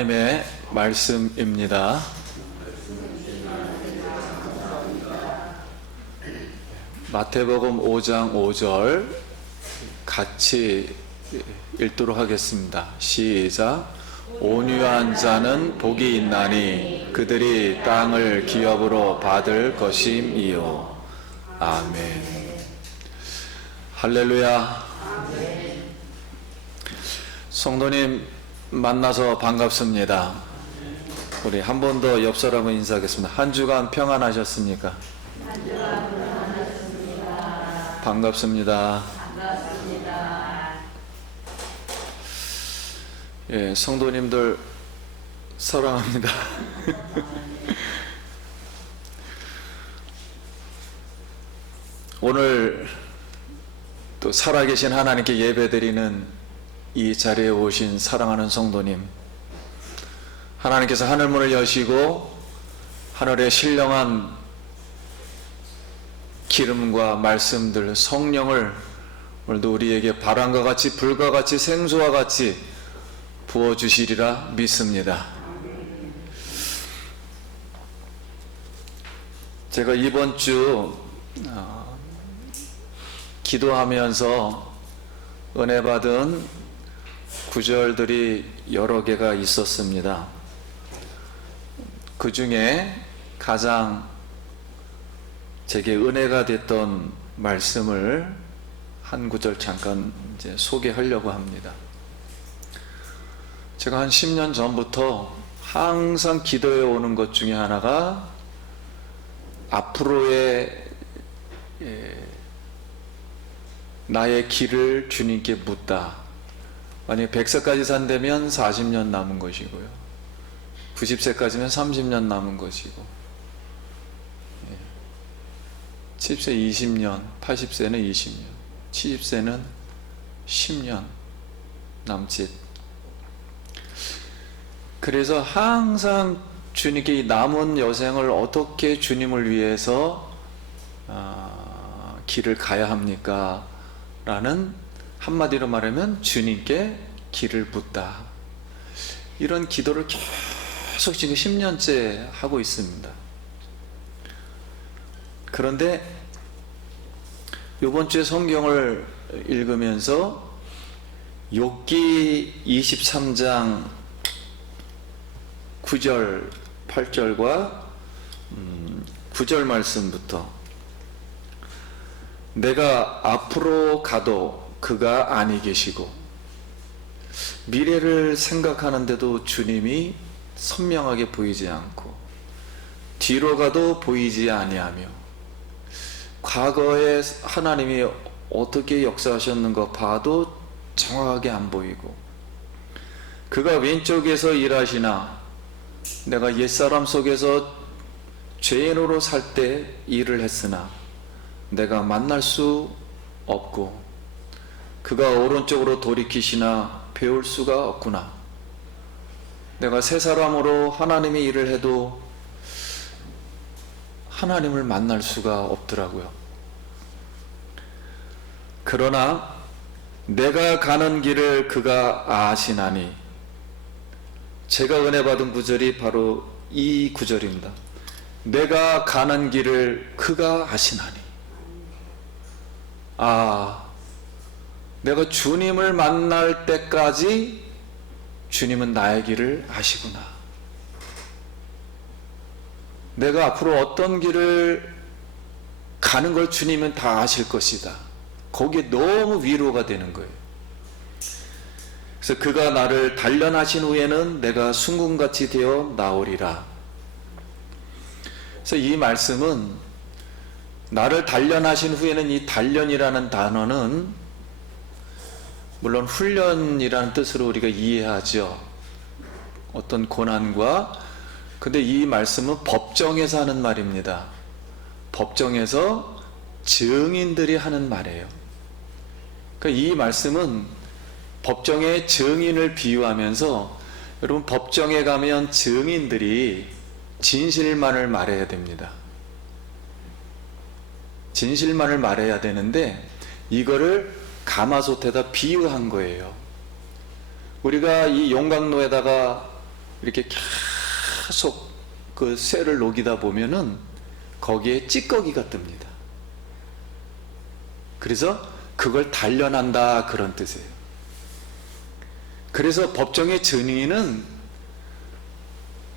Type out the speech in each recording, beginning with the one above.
하나님의 말씀입니다. 마태복음 5장 5절 같이 읽도록 하겠습니다. 시작. 온유한 자는 복이 있나니 그들이 땅을 기업으로 받을 것임이요. 아멘. 할렐루야. 성도님 만나서 반갑습니다. 우리 한 번 더 옆 사람을 인사하겠습니다. 한 주간 평안하셨습니까? 한 주간 평안하셨습니다. 반갑습니다. 반갑습니다. 예, 성도님들 사랑합니다. 오늘 또 살아계신 하나님께 예배드리는 이 자리에 오신 사랑하는 성도님, 하나님께서 하늘문을 여시고 하늘의 신령한 기름과 말씀들, 성령을 오늘도 우리에게 바람과 같이 불과 같이 생수와 같이 부어주시리라 믿습니다. 제가 이번 주 기도하면서 은혜 받은 구절들이 여러 개가 있었습니다. 그 중에 가장 제게 은혜가 됐던 말씀을 한 구절 잠깐 이제 소개하려고 합니다. 제가 한 10년 전부터 항상 기도해 오는 것 중에 하나가 앞으로의 나의 길을 주님께 묻다. 만약에 100세까지 산다면 40년 남은 것이고요. 90세까지면 30년 남은 것이고, 70세 20년, 80세는 20년, 70세는 10년 남짓. 그래서 항상 주님께 이 남은 여생을 어떻게 주님을 위해서 길을 가야 합니까? 라는, 한마디로 말하면 주님께 길을 묻다. 이런 기도를 계속 지금 10년째 하고 있습니다. 그런데 이번 주에 성경을 읽으면서 욥기 23장 9절 8절과 9절 말씀부터, 내가 앞으로 가도 그가 아니 계시고 미래를 생각하는데도 주님이 선명하게 보이지 않고 뒤로 가도 보이지 아니하며 과거에 하나님이 어떻게 역사하셨는가 봐도 정확하게 안 보이고, 그가 왼쪽에서 일하시나 내가 옛사람 속에서 죄인으로 살 때 일을 했으나 내가 만날 수 없고, 그가 오른쪽으로 돌이키시나 배울 수가 없구나. 내가 새 사람으로 하나님의 일을 해도 하나님을 만날 수가 없더라고요. 그러나 내가 가는 길을 그가 아시나니, 제가 은혜 받은 구절이 바로 이 구절입니다. 내가 가는 길을 그가 아시나니. 내가 주님을 만날 때까지 주님은 나의 길을 아시구나. 내가 앞으로 어떤 길을 가는 걸 주님은 다 아실 것이다. 거기에 너무 위로가 되는 거예요. 그래서 그가 나를 단련하신 후에는 내가 순금같이 되어 나오리라. 그래서 이 말씀은, 나를 단련하신 후에는, 이 단련이라는 단어는 물론 훈련이라는 뜻으로 우리가 이해하죠. 어떤 고난과, 근데 이 말씀은 법정에서 하는 말입니다. 법정에서 증인들이 하는 말이에요. 그러니까 이 말씀은 법정의 증인을 비유하면서, 여러분 법정에 가면 증인들이 진실만을 말해야 됩니다. 진실만을 말해야 되는데 이거를 가마솥에다 비유한 거예요. 우리가 이 용광로에다가 이렇게 계속 그 쇠를 녹이다 보면은 거기에 찌꺼기가 뜹니다. 그래서 그걸 단련한다, 그런 뜻이에요. 그래서 법정의 증인은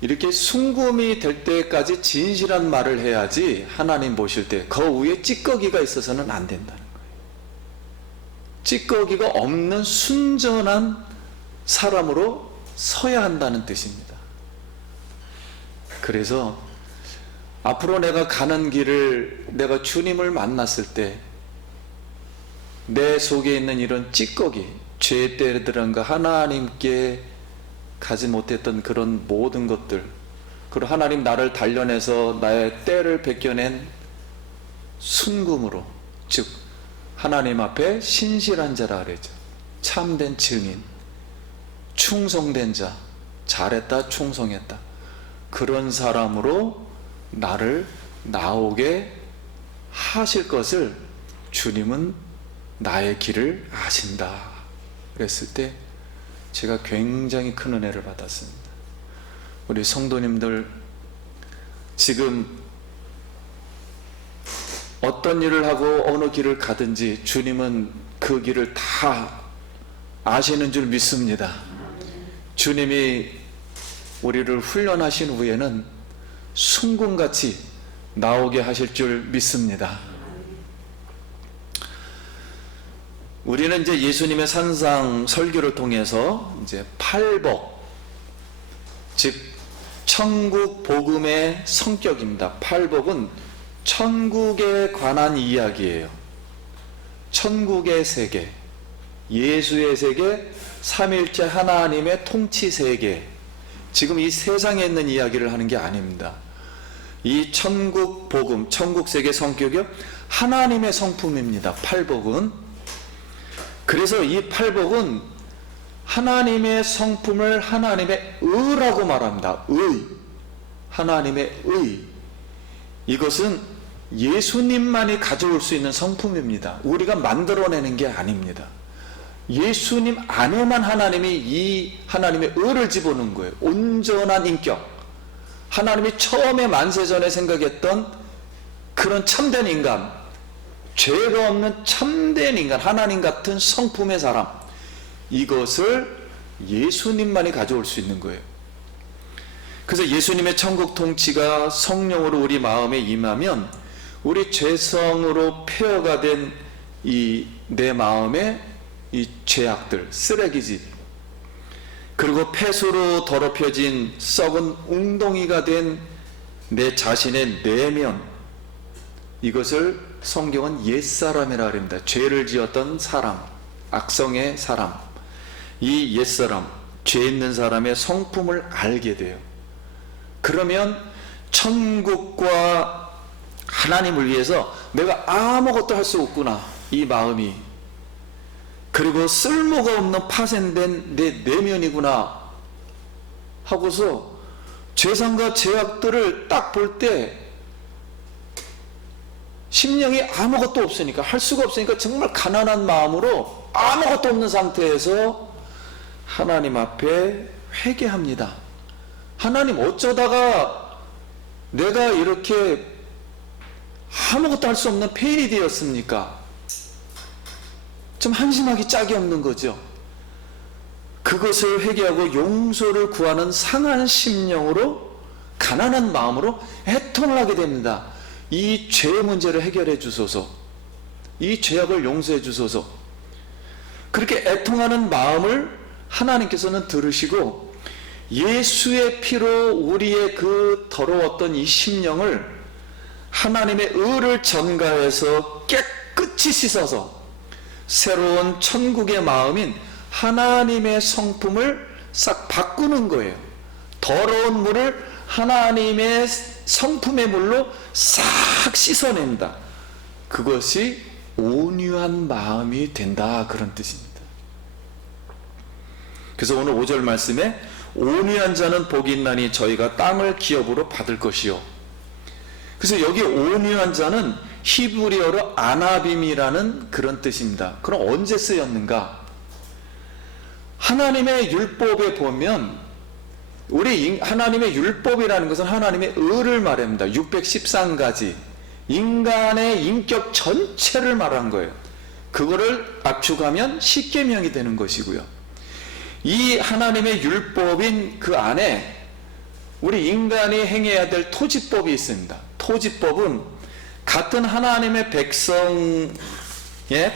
이렇게 순금이 될 때까지 진실한 말을 해야지 하나님 보실 때 그 위에 찌꺼기가 있어서는 안 된다는 거예요. 찌꺼기가 없는 순전한 사람으로 서야 한다는 뜻입니다. 그래서 앞으로 내가 가는 길을, 내가 주님을 만났을 때 내 속에 있는 이런 찌꺼기, 죄 때라든가 하나님께 가지 못했던 그런 모든 것들, 그리고 하나님 나를 단련해서 나의 때를 벗겨낸 순금으로, 즉 하나님 앞에 신실한 자라 그러죠. 참된 증인, 충성된 자, 잘했다, 충성했다, 그런 사람으로 나를 나오게 하실 것을 주님은 나의 길을 아신다 그랬을 때 제가 굉장히 큰 은혜를 받았습니다. 우리 성도님들, 지금 어떤 일을 하고 어느 길을 가든지 주님은 그 길을 다 아시는 줄 믿습니다. 주님이 우리를 훈련하신 후에는 순금같이 나오게 하실 줄 믿습니다. 우리는 이제 예수님의 산상 설교를 통해서 이제 팔복, 즉 천국 복음의 성격입니다. 팔복은 천국에 관한 이야기예요. 천국의 세계, 예수의 세계, 삼일째 하나님의 통치 세계, 지금 이 세상에 있는 이야기를 하는 게 아닙니다. 이 천국 복음, 천국 세계 성격이 하나님의 성품입니다. 팔복은. 그래서 이 팔복은 하나님의 성품을 하나님의 의라고 말합니다. 의, 하나님의 의. 이것은 예수님만이 가져올 수 있는 성품입니다. 우리가 만들어내는 게 아닙니다. 예수님 안에만 하나님이 이 하나님의 의를 집어넣은 거예요. 온전한 인격, 하나님이 처음에 만세전에 생각했던 그런 참된 인간, 죄가 없는 참된 인간, 하나님 같은 성품의 사람, 이것을 예수님만이 가져올 수 있는 거예요. 그래서 예수님의 천국 통치가 성령으로 우리 마음에 임하면 우리 죄성으로 폐허가 된 이 내 마음의 이 죄악들, 쓰레기집, 그리고 폐수로 더럽혀진 썩은 웅덩이가 된 내 자신의 내면, 이것을 성경은 옛사람이라 합니다. 죄를 지었던 사람, 악성의 사람, 이 옛사람, 죄 있는 사람의 성품을 알게 돼요. 그러면 천국과 하나님을 위해서 내가 아무것도 할 수 없구나, 이 마음이, 그리고 쓸모가 없는 파생된 내 내면이구나 하고서 죄상과 죄악들을 딱 볼 때 심령이 아무것도 없으니까, 할 수가 없으니까 정말 가난한 마음으로 아무것도 없는 상태에서 하나님 앞에 회개합니다. 하나님, 어쩌다가 내가 이렇게 아무것도 할 수 없는 폐인이 되었습니까? 좀 한심하기 짝이 없는 거죠. 그것을 회개하고 용서를 구하는 상한 심령으로, 가난한 마음으로 애통을 하게 됩니다. 이 죄의 문제를 해결해 주소서, 이 죄악을 용서해 주소서. 그렇게 애통하는 마음을 하나님께서는 들으시고 예수의 피로 우리의 그 더러웠던 이 심령을 하나님의 의를 전가해서 깨끗이 씻어서 새로운 천국의 마음인 하나님의 성품을 싹 바꾸는 거예요. 더러운 물을 하나님의 성품의 물로 싹 씻어낸다. 그것이 온유한 마음이 된다, 그런 뜻입니다. 그래서 오늘 5절 말씀에 온유한 자는 복이 있나니 저희가 땅을 기업으로 받을 것이요. 그래서 여기 온유한 자는 히브리어로 아나빔이라는 그런 뜻입니다. 그럼 언제 쓰였는가? 하나님의 율법에 보면 우리 하나님의 율법이라는 것은 하나님의 의를 말합니다. 613가지 인간의 인격 전체를 말한 거예요. 그거를 압축하면 십계명이 되는 것이고요. 이 하나님의 율법인 그 안에 우리 인간이 행해야 될 토지법이 있습니다. 토지법은 같은 하나님의 백성의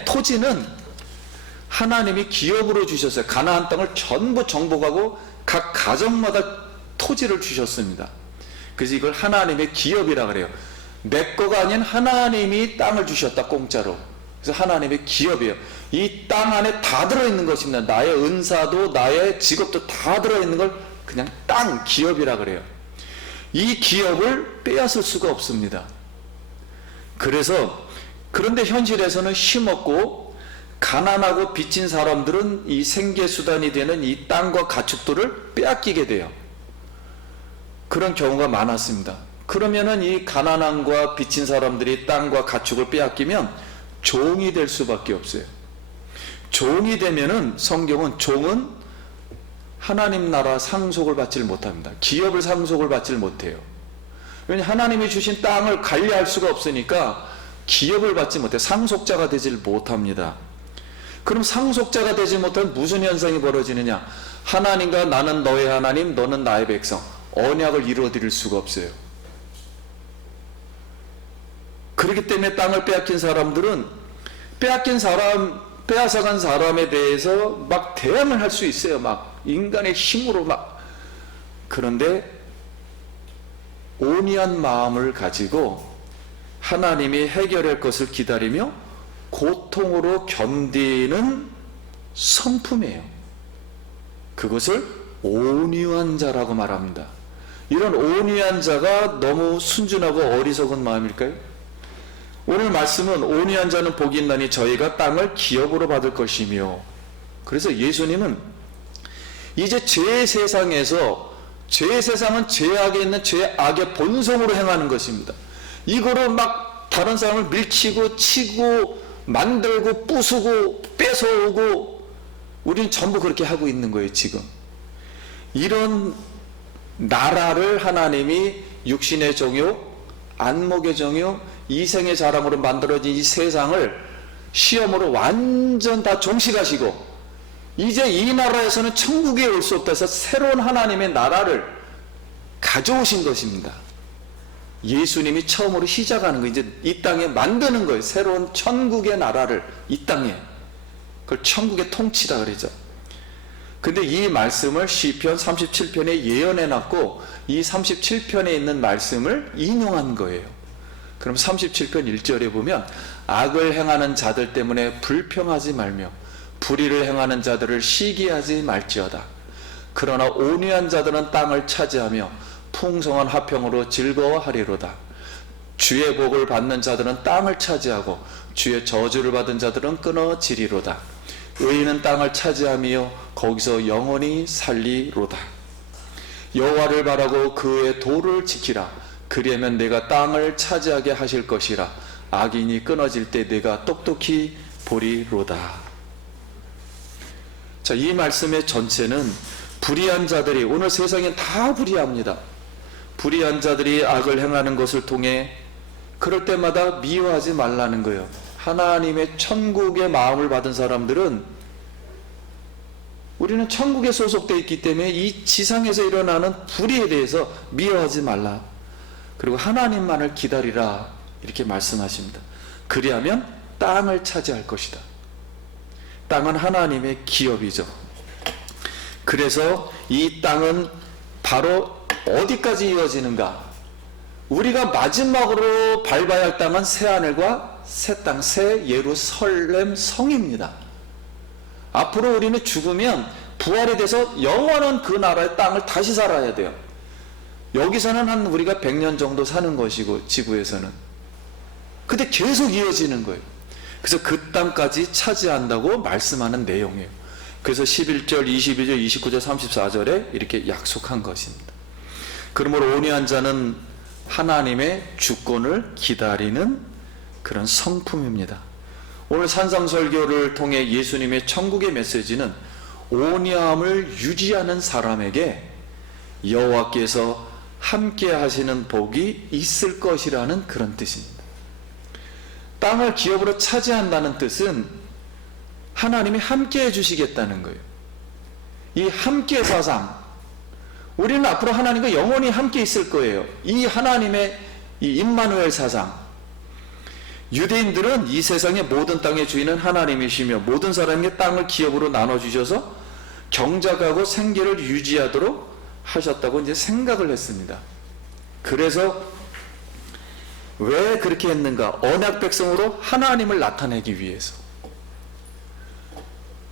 토지는 하나님이 기업으로 주셨어요. 가나안 땅을 전부 정복하고 각 가정마다 토지를 주셨습니다. 그래서 이걸 하나님의 기업이라 그래요. 내 거가 아닌 하나님이 땅을 주셨다, 공짜로. 그래서 하나님의 기업이에요. 이 땅 안에 다 들어있는 것입니다. 나의 은사도 나의 직업도 다 들어있는 걸 그냥 땅 기업이라 그래요. 이 기업을 빼앗을 수가 없습니다. 그런데 현실에서는 힘없고 가난하고 빚진 사람들은 이 생계수단이 되는 이 땅과 가축들을 빼앗기게 돼요. 그런 경우가 많았습니다. 그러면은 이 가난함과 빚진 사람들이 땅과 가축을 빼앗기면 종이 될 수밖에 없어요. 종이 되면은 성경은 종은 하나님 나라 상속을 받지를 못합니다. 기업을 상속을 받지를 못해요. 왜냐하면 하나님이 주신 땅을 관리할 수가 없으니까 기업을 받지 못해요. 상속자가 되질 못합니다. 그럼 상속자가 되지 못하면 무슨 현상이 벌어지느냐? 하나님과 나는 너의 하나님, 너는 나의 백성. 언약을 이루어드릴 수가 없어요. 그렇기 때문에 땅을 빼앗긴 사람들은 빼앗아간 사람에 대해서 막 대항을 할 수 있어요. 막 인간의 힘으로 막. 그런데 온유한 마음을 가지고 하나님이 해결할 것을 기다리며 고통으로 견디는 성품이에요. 그것을 온유한 자라고 말합니다. 이런 온유한 자가 너무 순진하고 어리석은 마음일까요? 오늘 말씀은 온유한 자는 복이 있나니 저희가 땅을 기업으로 받을 것이며, 그래서 예수님은 이제 죄의 세상에서, 죄의 세상은 죄악에 있는 죄악의 본성으로 행하는 것입니다. 이거로 막 다른 사람을 밀치고 치고 만들고 부수고 뺏어오고 우리는 전부 그렇게 하고 있는 거예요. 지금 이런 나라를 하나님이 육신의 정욕, 안목의 정욕, 이생의 자랑으로 만들어진 이 세상을 시험으로 완전 다 종식하시고 이제 이 나라에서는 천국에 올 수 없다 해서 새로운 하나님의 나라를 가져오신 것입니다. 예수님이 처음으로 시작하는 거예요. 이제 이 땅에 만드는 거예요. 새로운 천국의 나라를 이 땅에. 그걸 천국의 통치다 그러죠. 근데 이 말씀을 시편 37편에 예언해놨고 이 37편에 있는 말씀을 인용한 거예요. 그럼 37편 1절에 보면 악을 행하는 자들 때문에 불평하지 말며 불의를 행하는 자들을 시기하지 말지어다. 그러나 온유한 자들은 땅을 차지하며 풍성한 화평으로 즐거워하리로다. 주의 복을 받는 자들은 땅을 차지하고 주의 저주를 받은 자들은 끊어지리로다. 의인은 땅을 차지하며 거기서 영원히 살리로다. 여호와를 바라고 그의 도를 지키라. 그리하면 내가 땅을 차지하게 하실 것이라. 악인이 끊어질 때 내가 똑똑히 보리로다. 자, 이 말씀의 전체는 불의한 자들이, 오늘 세상엔 다 불의합니다. 불의한 자들이 악을 행하는 것을 통해 그럴 때마다 미워하지 말라는 거예요. 하나님의 천국의 마음을 받은 사람들은 우리는 천국에 소속되어 있기 때문에 이 지상에서 일어나는 불의에 대해서 미워하지 말라. 그리고 하나님만을 기다리라. 이렇게 말씀하십니다. 그리하면 땅을 차지할 것이다. 땅은 하나님의 기업이죠. 그래서 이 땅은 바로 어디까지 이어지는가? 우리가 마지막으로 밟아야 할 땅은 새하늘과 새 땅, 새 예루살렘 성입니다. 앞으로 우리는 죽으면 부활이 돼서 영원한 그 나라의 땅을 다시 살아야 돼요. 여기서는 한 우리가 100년 정도 사는 것이고 지구에서는. 근데 계속 이어지는 거예요. 그래서 그 땅까지 차지한다고 말씀하는 내용이에요. 그래서 11절, 22절, 29절, 34절에 이렇게 약속한 것입니다. 그러므로 온유한 자는 하나님의 주권을 기다리는 그런 성품입니다. 오늘 산상설교를 통해 예수님의 천국의 메시지는 온유함을 유지하는 사람에게 여호와께서 함께 하시는 복이 있을 것이라는 그런 뜻입니다. 땅을 기업으로 차지한다는 뜻은 하나님이 함께 해주시겠다는 거예요. 이 함께 사상, 우리는 앞으로 하나님과 영원히 함께 있을 거예요. 이 하나님의 이 임마누엘 사상, 유대인들은 이 세상의 모든 땅의 주인은 하나님이시며 모든 사람에게 땅을 기업으로 나눠주셔서 경작하고 생계를 유지하도록 하셨다고 이제 생각을 했습니다. 그래서 왜 그렇게 했는가? 언약 백성으로 하나님을 나타내기 위해서,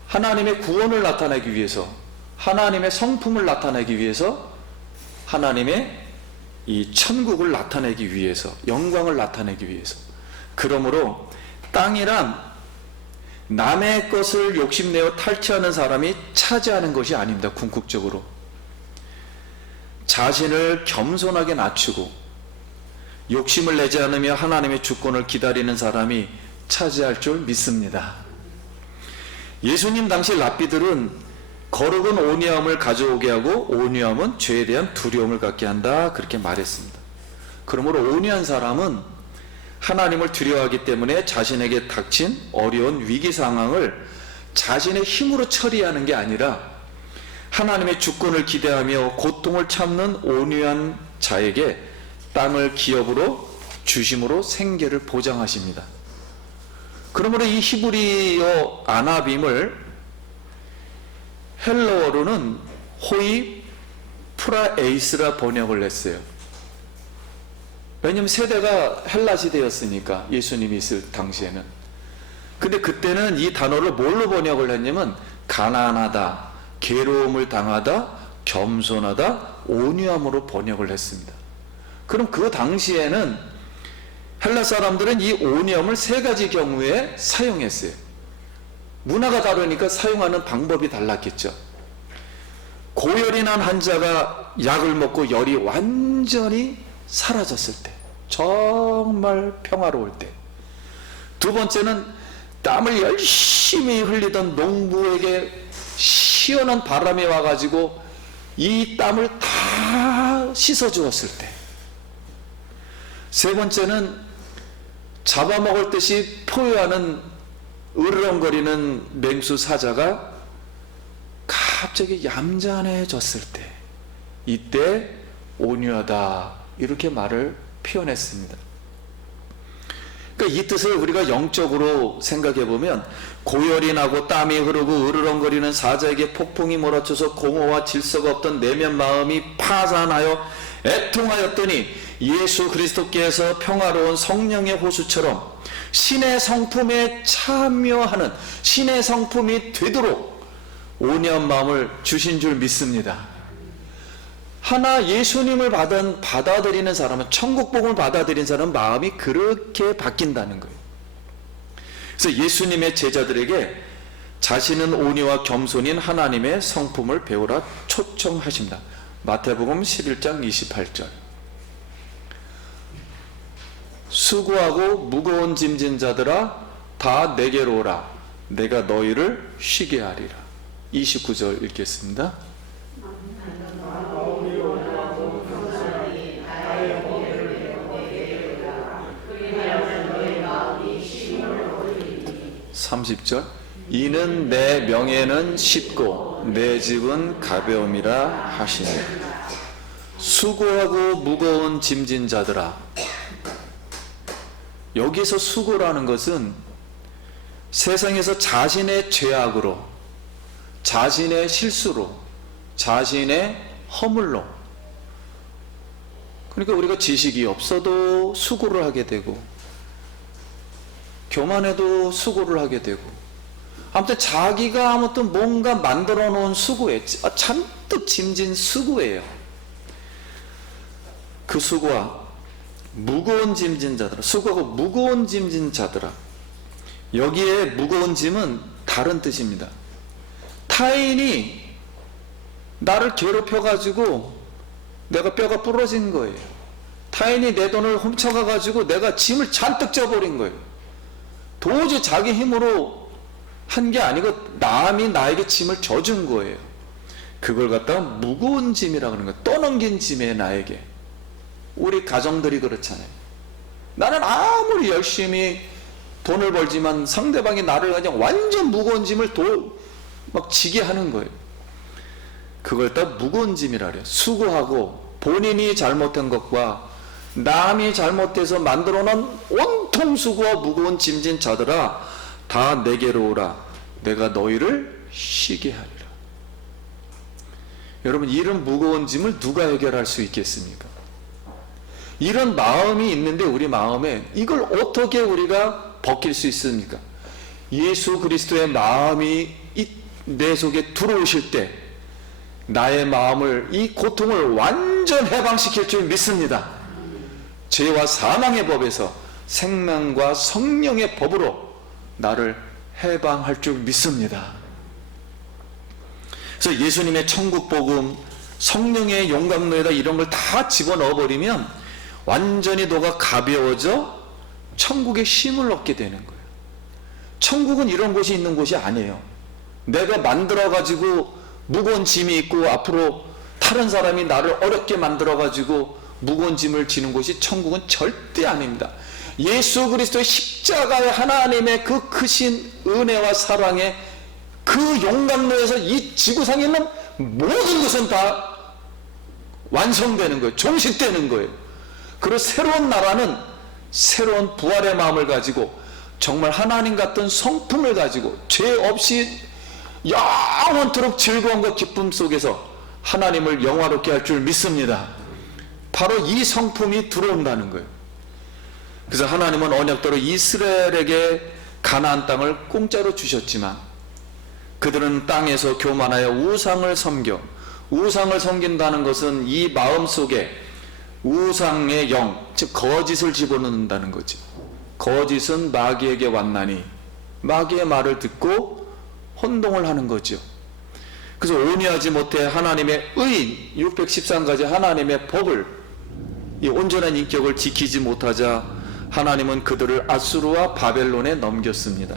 하나님의 구원을 나타내기 위해서, 하나님의 성품을 나타내기 위해서, 하나님의 이 천국을 나타내기 위해서, 영광을 나타내기 위해서. 그러므로 땅이란 남의 것을 욕심내어 탈취하는 사람이 차지하는 것이 아닙니다. 궁극적으로 자신을 겸손하게 낮추고 욕심을 내지 않으며 하나님의 주권을 기다리는 사람이 차지할 줄 믿습니다. 예수님 당시 랍비들은 거룩은 온유함을 가져오게 하고 온유함은 죄에 대한 두려움을 갖게 한다, 그렇게 말했습니다. 그러므로 온유한 사람은 하나님을 두려워하기 때문에 자신에게 닥친 어려운 위기 상황을 자신의 힘으로 처리하는 게 아니라 하나님의 주권을 기대하며 고통을 참는 온유한 자에게 땅을 기업으로 주심으로 생계를 보장하십니다. 그러므로 이 히브리어 아나빔을 헬러어로는 호이 프라에이스라 번역을 했어요. 왜냐하면 세대가 헬라 시대였으니까, 예수님이 있을 당시에는. 근데 그때는 이 단어를 뭘로 번역을 했냐면 가난하다, 괴로움을 당하다, 겸손하다, 온유함으로 번역을 했습니다. 그럼 그 당시에는 헬라 사람들은 이 온유함을 세 가지 경우에 사용했어요. 문화가 다르니까 사용하는 방법이 달랐겠죠. 고열이 난 환자가 약을 먹고 열이 완전히 사라졌을 때, 정말 평화로울 때. 두 번째는 땀을 열심히 흘리던 농부에게 시원한 바람이 와가지고 이 땀을 다 씻어주었을 때. 세 번째는 잡아먹을 듯이 포효하는 으르렁거리는 맹수 사자가 갑자기 얌전해졌을 때, 이때 온유하다, 이렇게 말을 표현했습니다. 그러니까 이 뜻을 우리가 영적으로 생각해 보면, 고열이 나고 땀이 흐르고 으르렁거리는 사자에게 폭풍이 몰아쳐서 공허와 질서가 없던 내면 마음이 파산하여 애통하였더니 예수 그리스도께서 평화로운 성령의 호수처럼 신의 성품에 참여하는, 신의 성품이 되도록 온유한 마음을 주신 줄 믿습니다. 하나 예수님을 받아들이는 사람은, 천국복음을 받아들인 사람은 마음이 그렇게 바뀐다는 거예요. 그래서 예수님의 제자들에게 자신은 온유와 겸손인 하나님의 성품을 배우라 초청하십니다. 마태복음 11장 28절. 수고하고 무거운 짐진 자들아 다 내게로 오라, 내가 너희를 쉬게 하리라. 29절 읽겠습니다. (30절) 이는 내 명예는 쉽고 내 집은 가벼움이라 하시니. 수고하고 무거운 짐진 자들아, 여기서 수고라는 것은 세상에서 자신의 죄악으로, 자신의 실수로, 자신의 허물로, 그러니까 우리가 지식이 없어도 수고를 하게 되고, 교만해도 수고를 하게 되고, 아무튼 자기가 아무튼 뭔가 만들어 놓은 수고에 잔뜩 짐진 수고예요. 그 수고와 무거운 짐진 자들아, 수고하고 무거운 짐진 자들아, 여기에 무거운 짐은 다른 뜻입니다. 타인이 나를 괴롭혀가지고 내가 뼈가 부러진 거예요. 타인이 내 돈을 훔쳐가가지고 내가 짐을 잔뜩 져버린 거예요. 도저히 자기 힘으로 한 게 아니고 남이 나에게 짐을 져준 거예요. 그걸 갖다가 무거운 짐이라 그러는 거예요. 떠넘긴 짐에 나에게. 우리 가정들이 그렇잖아요. 나는 아무리 열심히 돈을 벌지만 상대방이 나를 그냥 완전 무거운 짐을 막 지게 하는 거예요. 그걸 다 무거운 짐이라 그래요. 수고하고 본인이 잘못한 것과 남이 잘못해서 만들어놓은 온통 수고와 무거운 짐진 자들아 다 내게로 오라. 내가 너희를 쉬게 하리라. 여러분, 이런 무거운 짐을 누가 해결할 수 있겠습니까? 이런 마음이 있는데 우리 마음에 이걸 어떻게 우리가 벗길 수 있습니까? 예수 그리스도의 마음이 내 속에 들어오실 때 나의 마음을, 이 고통을 완전 해방시킬 줄 믿습니다. 죄와 사망의 법에서 생명과 성령의 법으로 나를 해방할 줄 믿습니다. 그래서 예수님의 천국 복음, 성령의 용광로에다 이런 걸 다 집어넣어 버리면 완전히 너가 가벼워져 천국의 힘을 얻게 되는 거예요. 천국은 이런 곳이 있는 곳이 아니에요. 내가 만들어 가지고 무거운 짐이 있고 앞으로 다른 사람이 나를 어렵게 만들어 가지고 무거운 짐을 지는 곳이 천국은 절대 아닙니다. 예수 그리스도의 십자가의 하나님의 그 크신 은혜와 사랑의 그 용광로에서 이 지구상에 있는 모든 것은 다 완성되는 거예요. 종식되는 거예요. 그리고 새로운 나라는 새로운 부활의 마음을 가지고 정말 하나님 같은 성품을 가지고 죄 없이 영원토록 즐거움과 기쁨 속에서 하나님을 영화롭게 할 줄 믿습니다. 바로 이 성품이 들어온다는 거예요. 그래서 하나님은 언약대로 이스라엘에게 가나안 땅을 공짜로 주셨지만 그들은 땅에서 교만하여 우상을 섬겨, 우상을 섬긴다는 것은 이 마음속에 우상의 영, 즉 거짓을 집어넣는다는 거죠. 거짓은 마귀에게 왔나니 마귀의 말을 듣고 혼동을 하는 거죠. 그래서 온유하지 못해 하나님의 의인 613가지 하나님의 법을, 이 온전한 인격을 지키지 못하자 하나님은 그들을 아수르와 바벨론에 넘겼습니다.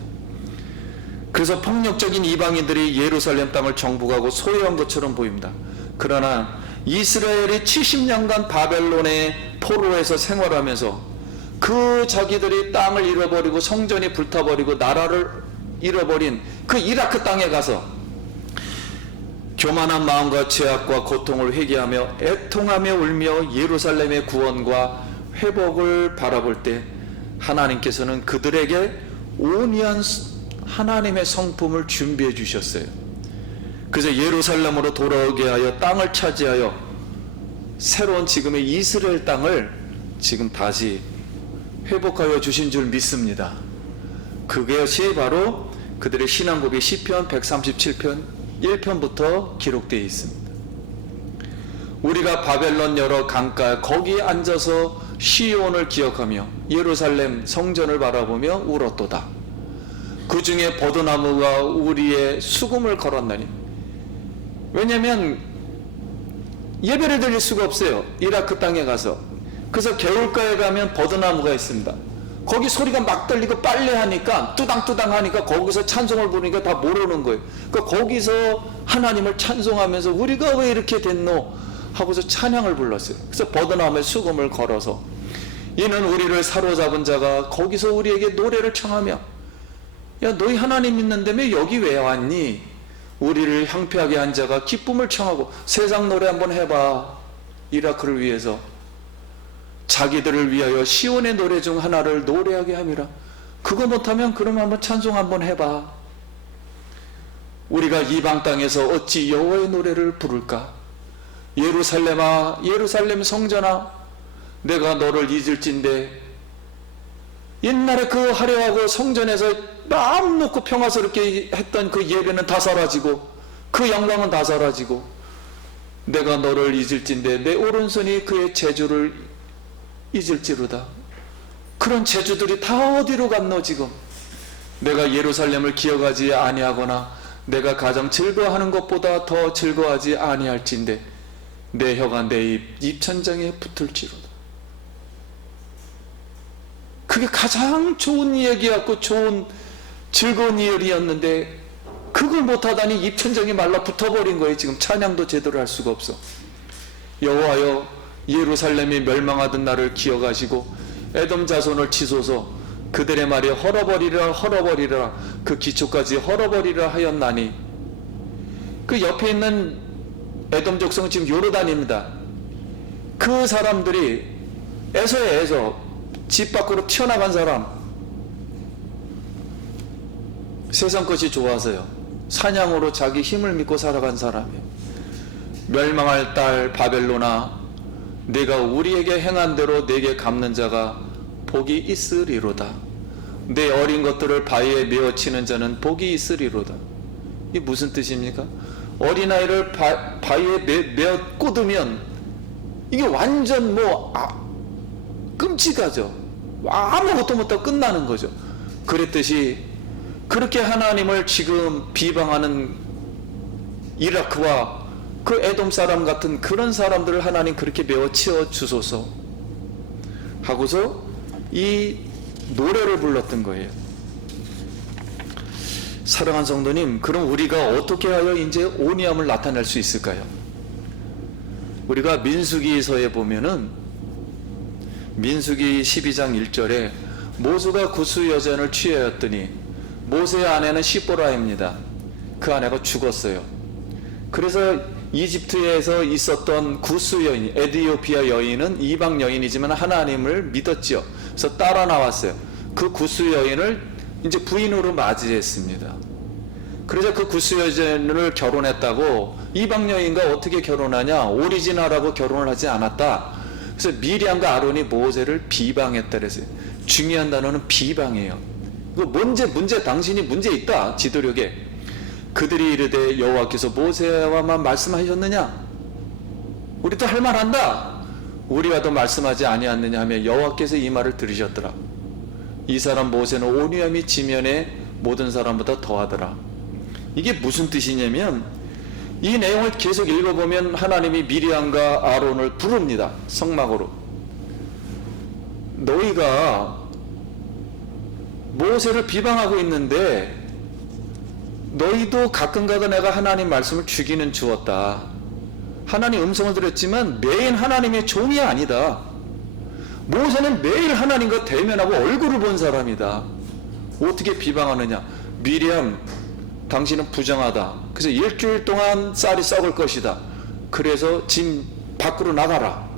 그래서 폭력적인 이방인들이 예루살렘 땅을 정복하고 소유한 것처럼 보입니다. 그러나 이스라엘이 70년간 바벨론의 포로에서 생활하면서 그 자기들이 땅을 잃어버리고 성전이 불타버리고 나라를 잃어버린 그 이라크 땅에 가서 교만한 마음과 죄악과 고통을 회개하며 애통하며 울며 예루살렘의 구원과 회복을 바라볼 때 하나님께서는 그들에게 온유한 하나님의 성품을 준비해 주셨어요. 그래서 예루살렘으로 돌아오게 하여 땅을 차지하여 새로운 지금의 이스라엘 땅을 지금 다시 회복하여 주신 줄 믿습니다. 그것이 바로 그들의 신앙고백 시편 137편 1편부터 기록되어 있습니다. 우리가 바벨론 여러 강가 거기에 앉아서 시온을 기억하며 예루살렘 성전을 바라보며 울었도다. 그 중에 버드나무가 우리의 수금을 걸었나니. 왜냐하면 예배를 드릴 수가 없어요. 이라크 땅에 가서. 그래서 겨울가에 가면 버드나무가 있습니다. 거기 소리가 막 들리고 빨래하니까 뚜당뚜당 하니까 거기서 찬송을 부르니까 다 모르는 거예요. 그러니까 거기서 하나님을 찬송하면서 우리가 왜 이렇게 됐노 하고서 찬양을 불렀어요. 그래서 버드나무에 수금을 걸어서 이는 우리를 사로잡은 자가 거기서 우리에게 노래를 청하며 야 너희 하나님 믿는다며 여기 왜 왔니? 우리를 향피하게 한 자가 기쁨을 청하고 세상 노래 한번 해봐. 이라크를 위해서 자기들을 위하여 시온의 노래 중 하나를 노래하게 함이라. 그거 못하면 그럼 한번 찬송 한번 해봐. 우리가 이방 땅에서 어찌 여호와의 노래를 부를까? 예루살렘아 예루살렘 성전아 내가 너를 잊을진데. 옛날에 그 화려하고 성전에서 마음 놓고 평화스럽게 했던 그 예배는 다 사라지고 그 영광은 다 사라지고 내가 너를 잊을진데 내 오른손이 그의 재주를 잊을지로다. 그런 재주들이 다 어디로 갔노 지금. 내가 예루살렘을 기억하지 아니하거나 내가 가장 즐거워하는 것보다 더 즐거워하지 아니할진데 내 혀가 내 입천장에 붙을지로다. 그게 가장 좋은 얘기였고 좋은 즐거운 일이었는데 그걸 못하다니 입천장이 말라 붙어버린 거예요. 지금 찬양도 제대로 할 수가 없어. 여호와여, 예루살렘이 멸망하던 날을 기억하시고 에돔 자손을 치소서. 그들의 말이 헐어버리라 헐어버리라, 그 기초까지 헐어버리라 하였나니. 그 옆에 있는 에돔 족속은 지금 요르단입니다. 그 사람들이 에서에 집 밖으로 튀어나간 사람, 세상 것이 좋아서요, 사냥으로 자기 힘을 믿고 살아간 사람이에요. 멸망할 딸 바벨론아, 내가 우리에게 행한 대로 내게 갚는 자가 복이 있으리로다. 내 어린 것들을 바위에 메어 치는 자는 복이 있으리로다. 이게 무슨 뜻입니까? 어린아이를 바위에 메어 꽂으면 이게 완전 끔찍하죠. 아무것도 못하고 끝나는 거죠. 그랬듯이 그렇게 하나님을 지금 비방하는 이라크와 그 에돔 사람 같은 그런 사람들을 하나님 그렇게 메어 치워 주소서 하고서 이 노래를 불렀던 거예요. 사랑하는 성도님, 그럼 우리가 어떻게 하여 이제 온유함을 나타낼 수 있을까요? 우리가 민수기서에 보면은 민수기 12장 1절에 모세가 구스 여잔을 취하였더니 모세의 아내는 시보라입니다. 그 아내가 죽었어요. 그래서 이집트에서 있었던 구스 여인, 에디오피아 여인은 이방 여인이지만 하나님을 믿었지요. 그래서 따라 나왔어요. 그 구스 여인을 이제 부인으로 맞이했습니다. 그래서 그 구스 여인을 결혼했다고 이방 여인과 어떻게 결혼하냐? 오리지널하고 결혼을 하지 않았다. 그래서 미리암과 아론이 모세를 비방했다 그랬어요. 중요한 단어는 비방이에요. 그 문제 당신이 문제 있다. 지도력에. 그들이 이르되 여호와께서 모세와만 말씀하셨느냐? 우리도 할 말한다. 우리와도 말씀하지 아니하느냐 하며 여호와께서 이 말을 들으셨더라. 이 사람 모세는 온유함이 지면에 모든 사람보다 더하더라. 이게 무슨 뜻이냐면 이 내용을 계속 읽어보면 하나님이 미리암과 아론을 부릅니다. 성막으로. 너희가 모세를 비방하고 있는데 너희도 가끔가다 내가 하나님 말씀을 주기는 주었다. 하나님 음성을 들었지만 매일 하나님의 종이 아니다. 모세는 매일 하나님과 대면하고 얼굴을 본 사람이다. 어떻게 비방하느냐? 미리암, 당신은 부정하다. 그래서 일주일 동안 쌀이 썩을 것이다. 그래서 집 밖으로 나가라.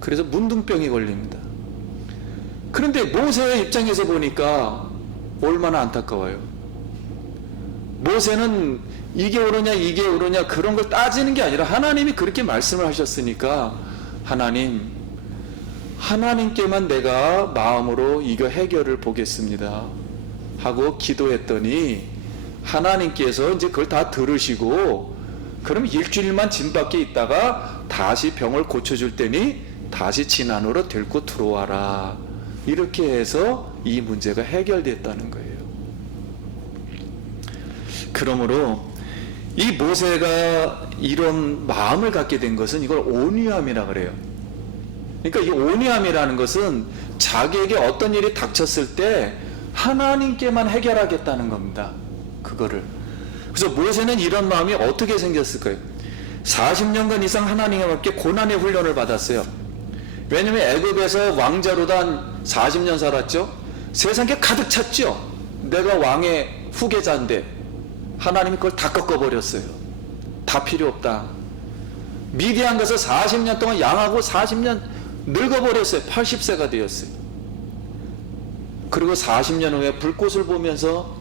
그래서 문둥병이 걸립니다. 그런데 모세의 입장에서 보니까 얼마나 안타까워요. 모세는 이게 옳으냐 그런 걸 따지는 게 아니라 하나님이 그렇게 말씀을 하셨으니까 하나님께만 내가 마음으로 이거 해결을 보겠습니다 하고 기도했더니 하나님께서 이제 그걸 다 들으시고 그럼 일주일만 진 밖에 있다가 다시 병을 고쳐줄 테니 다시 진 안으로 데리고 들어와라. 이렇게 해서 이 문제가 해결됐다는 거예요. 그러므로 이 모세가 이런 마음을 갖게 된 것은 이걸 온유함이라 그래요. 그러니까 이 온유함이라는 것은 자기에게 어떤 일이 닥쳤을 때 하나님께만 해결하겠다는 겁니다. 그거를. 그래서 모세는 이런 마음이 어떻게 생겼을까요? 40년간 이상 하나님과 함께 고난의 훈련을 받았어요. 왜냐하면 애굽에서 왕자로도 한 40년 살았죠. 세상에 가득 찼죠. 내가 왕의 후계자인데 하나님이 그걸 다 꺾어버렸어요. 다 필요 없다. 미디안 가서 40년 동안 양하고 40년 늙어버렸어요. 80세가 되었어요. 그리고 40년 후에 불꽃을 보면서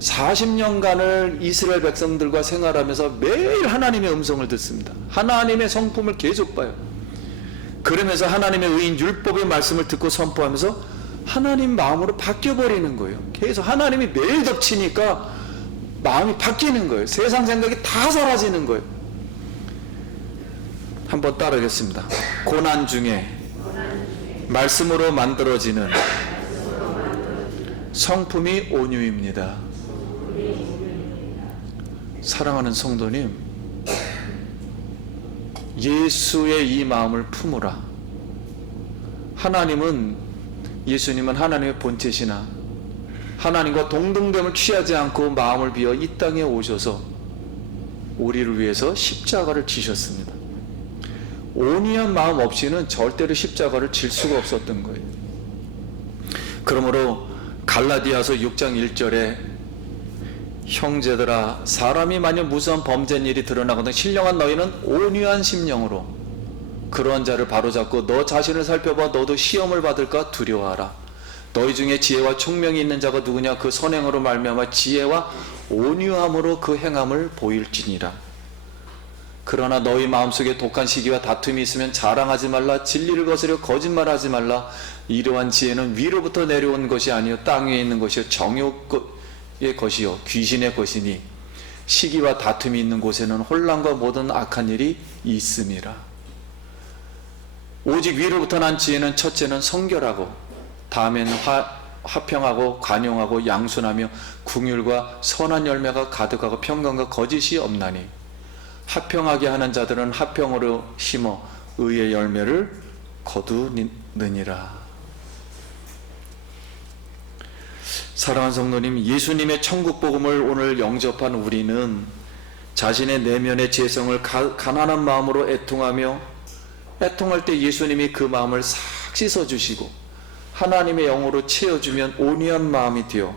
40년간을 이스라엘 백성들과 생활하면서 매일 하나님의 음성을 듣습니다. 하나님의 성품을 계속 봐요. 그러면서 하나님의 의인 율법의 말씀을 듣고 선포하면서 하나님 마음으로 바뀌어버리는 거예요. 계속 하나님이 매일 덮치니까 마음이 바뀌는 거예요. 세상 생각이 다 사라지는 거예요. 한번 따라하겠습니다. 고난 중에 말씀으로 만들어지는 성품이 온유입니다. 사랑하는 성도님, 예수의 이 마음을 품으라. 예수님은 하나님의 본체시나 하나님과 동등됨을 취하지 않고 마음을 비워 이 땅에 오셔서 우리를 위해서 십자가를 지셨습니다. 온유한 마음 없이는 절대로 십자가를 질 수가 없었던 거예요. 그러므로 갈라디아서 6장 1절에 형제들아 사람이 만일 무수한 범죄한 일이 드러나거든 신령한 너희는 온유한 심령으로 그러한 자를 바로잡고 너 자신을 살펴봐 너도 시험을 받을까 두려워하라. 너희 중에 지혜와 총명이 있는 자가 누구냐 그 선행으로 말미암아 지혜와 온유함으로 그 행함을 보일지니라. 그러나 너희 마음속에 독한 시기와 다툼이 있으면 자랑하지 말라. 진리를 거스려 거짓말하지 말라. 이러한 지혜는 위로부터 내려온 것이 아니요 땅 위에 있는 것이요 정욕의 것이요 귀신의 것이니 시기와 다툼이 있는 곳에는 혼란과 모든 악한 일이 있음이라. 오직 위로부터 난 지혜는 첫째는 성결하고 다음에는 화평하고 관용하고 양순하며 궁율과 선한 열매가 가득하고 평강과 거짓이 없나니 화평하게 하는 자들은 화평으로 심어 의의 열매를 거두느니라. 사랑하는 성도님, 예수님의 천국 복음을 오늘 영접한 우리는 자신의 내면의 죄성을 가난한 마음으로 애통하며 애통할 때 예수님이 그 마음을 싹 씻어주시고 하나님의 영으로 채워주면 온유한 마음이 되어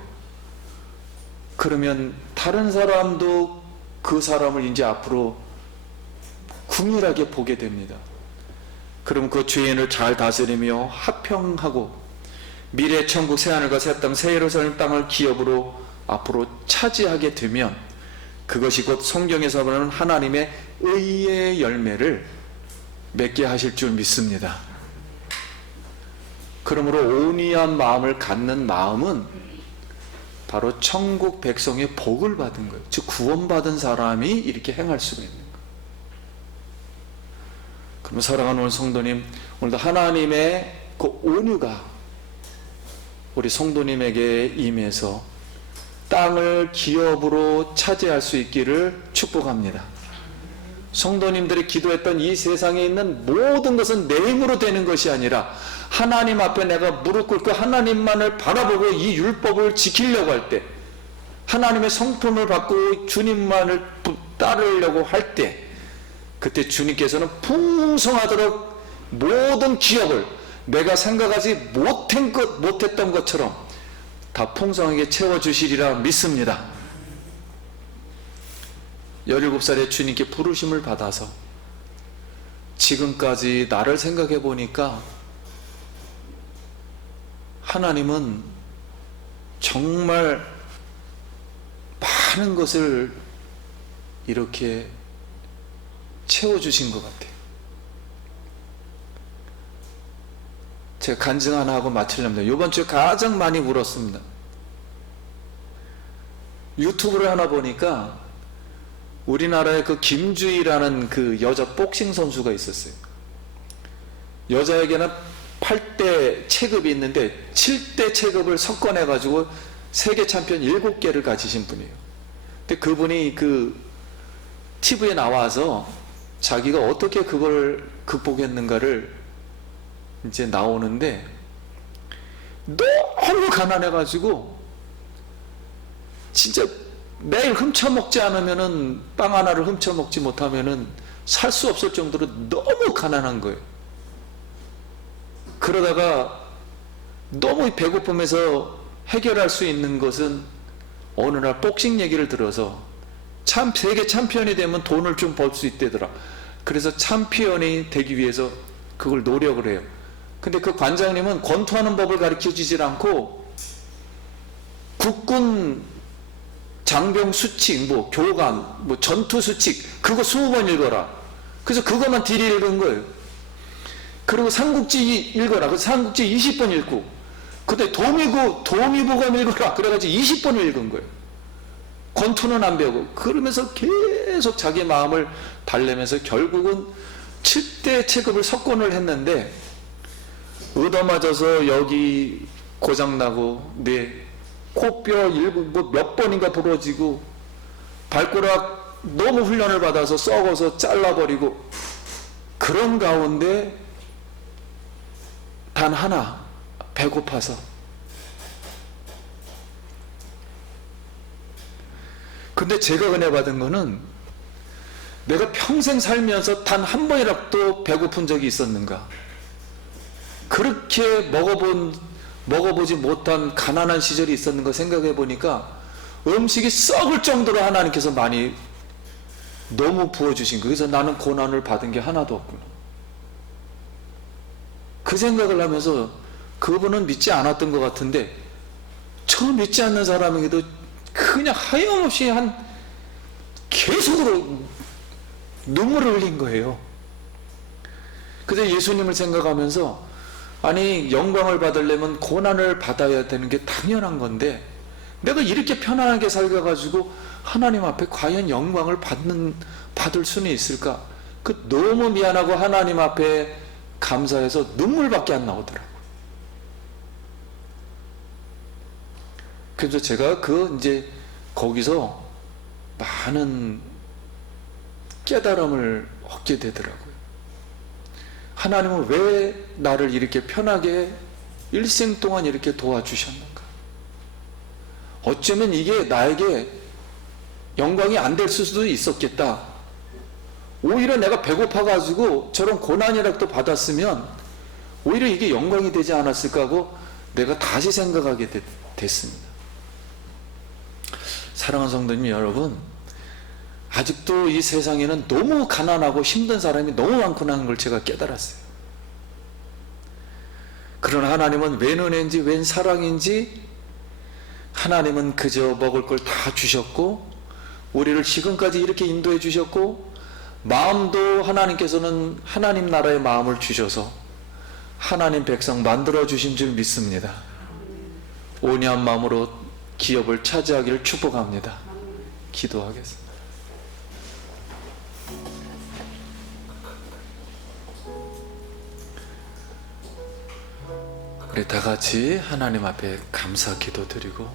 그러면 다른 사람도 그 사람을 이제 앞으로 궁일하게 보게 됩니다. 그럼 그 죄인을 잘 다스리며 화평하고 미래 천국 새하늘과 새 땅 새 예루살렘 땅을 기업으로 앞으로 차지하게 되면 그것이 곧 성경에서 말하는 하나님의 의의 열매를 맺게 하실 줄 믿습니다. 그러므로 온유한 마음을 갖는 마음은 바로 천국 백성의 복을 받은 거예요. 즉 구원받은 사람이 이렇게 행할 수가 있는 거예요. 그럼 사랑하는 오늘 성도님, 오늘도 하나님의 그 온유가 우리 성도님에게 임해서 땅을 기업으로 차지할 수 있기를 축복합니다. 성도님들이 기도했던 이 세상에 있는 모든 것은 내 힘으로 되는 것이 아니라 하나님 앞에 내가 무릎 꿇고 하나님만을 바라보고 이 율법을 지키려고 할 때, 하나님의 성품을 받고 주님만을 따르려고 할 때, 그때 주님께서는 풍성하도록 모든 기업을 내가 생각하지 못했던 것처럼 다 풍성하게 채워주시리라 믿습니다. 17살에 주님께 부르심을 받아서 지금까지 나를 생각해 보니까 하나님은 정말 많은 것을 이렇게 채워주신 것 같아요. 제가 간증 하나 하고 마치려합니다. 이번 주에 가장 많이 울었습니다. 유튜브를 하나 보니까 우리나라에 그 김주희라는 그 여자 복싱 선수가 있었어요. 여자에게는 8대 체급이 있는데 7대 체급을 섞어내 가지고 세계 챔피언 7개를 가지신 분이에요. 근데 그분이 그 TV에 나와서 자기가 어떻게 그걸 극복했는가를 이제 나오는데 너무 가난해 가지고 진짜 매일 훔쳐먹지 않으면은 빵 하나를 훔쳐먹지 못하면은 살 수 없을 정도로 너무 가난한 거예요. 그러다가 너무 배고픔에서 해결할 수 있는 것은 어느 날 복싱 얘기를 들어서 참 세계 챔피언이 되면 돈을 좀 벌 수 있대더라. 그래서 챔피언이 되기 위해서 그걸 노력을 해요. 근데 그 관장님은 권투하는 법을 가르쳐 주질 않고 국군 장병 수칙, 뭐 교감, 뭐 전투 수칙 그거 20번 읽어라. 그래서 그것만 딜이 읽은 거예요. 그리고 삼국지 읽어라. 그래서 삼국지 20번 읽고, 근데 도미보감 읽어라. 그래가지고 20번을 읽은 거예요. 권투는 안 배우고. 그러면서 계속 자기 마음을 달래면서 결국은 7대 체급을 석권을 했는데 얻어맞아서 여기 고장나고 내 코뼈 뭐 몇 번인가 부러지고 발가락 너무 훈련을 받아서 썩어서 잘라버리고 그런 가운데 단 하나 배고파서 근데 제가 은혜 받은 거는 내가 평생 살면서 단 한 번이라도 배고픈 적이 있었는가? 그렇게 먹어보지 못한 가난한 시절이 있었는가 생각해 보니까 음식이 썩을 정도로 하나님께서 많이 너무 부어주신 거예요. 그래서 나는 고난을 받은 게 하나도 없구나. 그 생각을 하면서 그분은 믿지 않았던 것 같은데 저 믿지 않는 사람에게도 그냥 하염없이 계속으로 눈물을 흘린 거예요. 그래서 예수님을 생각하면서 아니 영광을 받으려면 고난을 받아야 되는 게 당연한 건데 내가 이렇게 편안하게 살아가지고 하나님 앞에 과연 영광을 받을 수는 있을까? 그 너무 미안하고 하나님 앞에 감사해서 눈물밖에 안 나오더라고요. 그래서 제가 이제 거기서 많은 깨달음을 얻게 되더라고요. 하나님은 왜 나를 이렇게 편하게 일생 동안 이렇게 도와주셨는가? 어쩌면 이게 나에게 영광이 안 될 수도 있었겠다. 오히려 내가 배고파가지고 저런 고난이라도 받았으면 오히려 이게 영광이 되지 않았을까 하고 내가 다시 생각하게 됐습니다. 사랑하는 성도님 여러분, 아직도 이 세상에는 너무 가난하고 힘든 사람이 너무 많구나 걸 제가 깨달았어요. 그러나 하나님은 웬 은혜인지 웬 사랑인지 하나님은 그저 먹을 걸 다 주셨고 우리를 지금까지 이렇게 인도해 주셨고 마음도 하나님께서는 하나님 나라의 마음을 주셔서 하나님 백성 만들어 주신 줄 믿습니다. 온유한 마음으로 기업을 차지하기를 축복합니다. 기도하겠습니다. 우리 다 같이 하나님 앞에 감사 기도드리고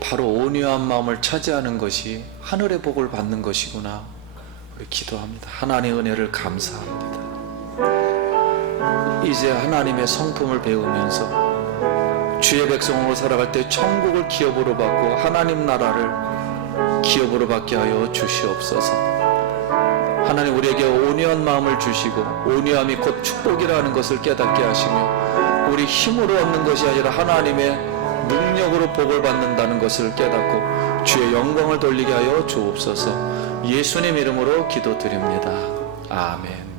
바로 온유한 마음을 차지하는 것이 하늘의 복을 받는 것이구나 우리 기도합니다. 하나님의 은혜를 감사합니다. 이제 하나님의 성품을 배우면서 주의 백성으로 살아갈 때 천국을 기업으로 받고 하나님 나라를 기업으로 받게 하여 주시옵소서. 하나님 우리에게 온유한 마음을 주시고 온유함이 곧 축복이라는 것을 깨닫게 하시며 우리 힘으로 얻는 것이 아니라 하나님의 능력으로 복을 받는다는 것을 깨닫고 주의 영광을 돌리게 하여 주옵소서. 예수님 이름으로 기도드립니다. 아멘.